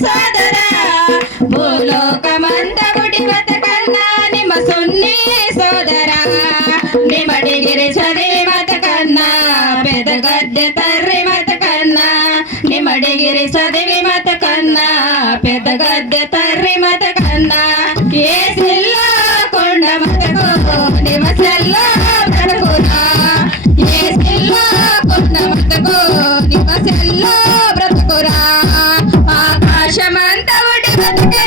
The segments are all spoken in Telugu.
సోదరా భూలోకమందపుటి బతకన్నా నిమ సొన్ని సోదరా. నిమడిగిరి Yeah.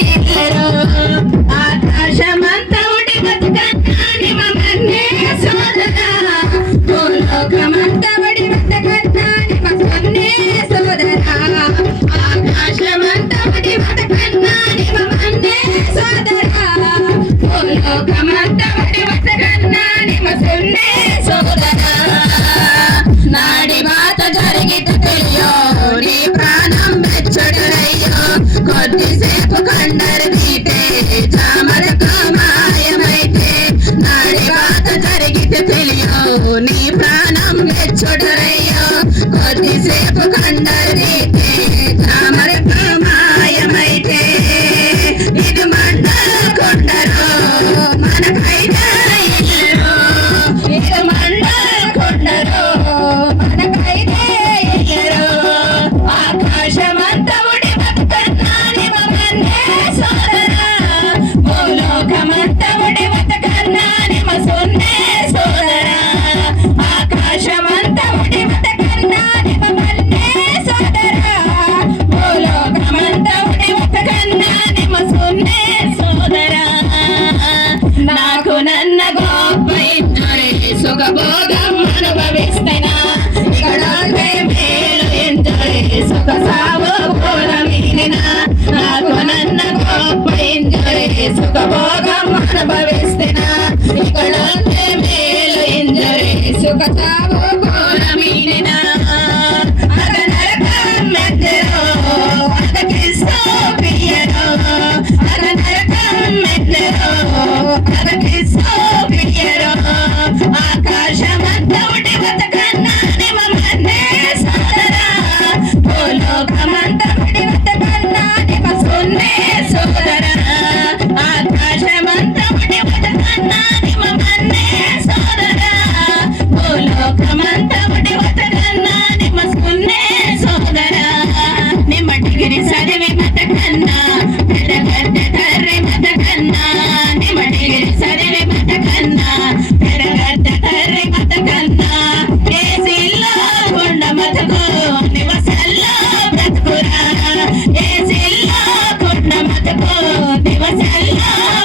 లోకమంతటి వసగన్నాని మసుండే సోదరా నాడి మాత జరిగితే తెలియో నీ ప్రాణం మెచ్చడయ్యో కొద్దిసేపు కండరు తీతే సుఖబోధం అనుభవిస్తేనా ఇక్కడే మేలు ఎంజాయ్ సుఖ సాగు పూలమీనా నాకు నన్న గొప్ప ఎంజాయ్ సుఖభోగం అనుభవిస్తేనా? ఇక్కడే మేలు ఎంజాయ్ సుఖ సాగు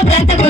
బ్రతకో